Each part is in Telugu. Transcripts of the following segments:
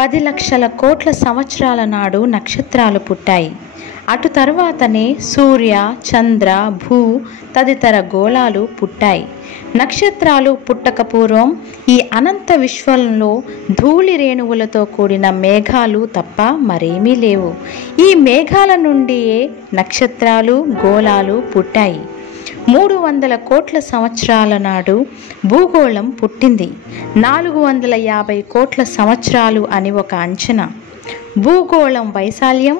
10 లక్షల కోట్ల సంవత్సరాల నాడు నక్షత్రాలు పుట్టాయి. అటు తర్వాతనే సూర్య, చంద్ర, భూ తదితర గోళాలు పుట్టాయి. నక్షత్రాలు పుట్టక పూర్వం ఈ అనంత విశ్వంలో ధూళి రేణువులతో కూడిన మేఘాలు తప్ప మరేమీ లేవు. ఈ మేఘాల నుండియే నక్షత్రాలు, గోళాలు పుట్టాయి. 300 కోట్ల సంవత్సరాల నాడు భూగోళం పుట్టింది. 450 కోట్ల సంవత్సరాలు అని ఒక అంచనా. భూగోళం వైశాల్యం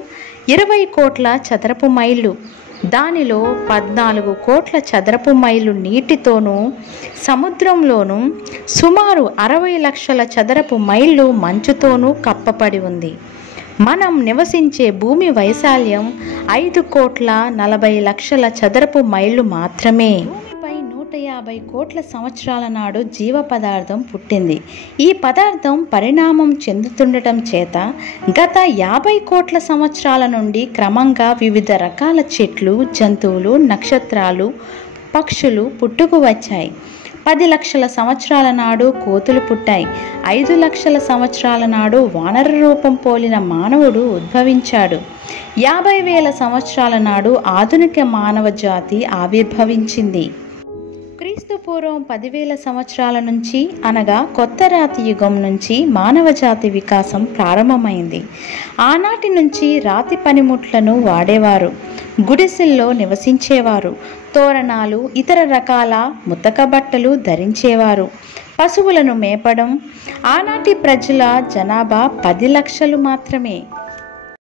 20 కోట్ల చదరపు మైళ్ళు. దానిలో 14 కోట్ల చదరపు మైళ్ళు నీటితోనూ, సముద్రంలోనూ సుమారు 60 లక్షల చదరపు మైళ్ళు మంచుతోనూ కప్పబడి ఉంది. మనం నివసించే భూమి వైశాల్యం 5 కోట్ల 40 లక్షల చదరపు మైళ్ళు మాత్రమే. భూమిపై 150 కోట్ల సంవత్సరాల నాడు జీవ పదార్థం పుట్టింది. ఈ పదార్థం పరిణామం చెందుతుండటం చేత గత 50 కోట్ల సంవత్సరాల నుండి క్రమంగా వివిధ రకాల చెట్లు, జంతువులు, నక్షత్రాలు, పక్షులు పుట్టుకు వచ్చాయి. 10 లక్షల సంవత్సరాల నాడు కోతులు పుట్టాయి. 5 లక్షల సంవత్సరాల నాడు వానర రూపం పోలిన మానవుడు ఉద్భవించాడు. 50,000 సంవత్సరాల నాడు ఆధునిక మానవ జాతి ఆవిర్భవించింది. క్రీస్తు పూర్వం 10,000 సంవత్సరాల నుంచి అనగా కొత్త రాతి యుగం నుంచి మానవ జాతి వికాసం ప్రారంభమైంది. ఆనాటి నుంచి రాతి పనిముట్లను వాడేవారు, గుడిసెల్లో నివసించేవారు, తోరణాలు, ఇతర రకాల ముతక బట్టలు ధరించేవారు, పశువులను మేపడం. ఆనాటి ప్రజల జనాభా 10 లక్షలు మాత్రమే.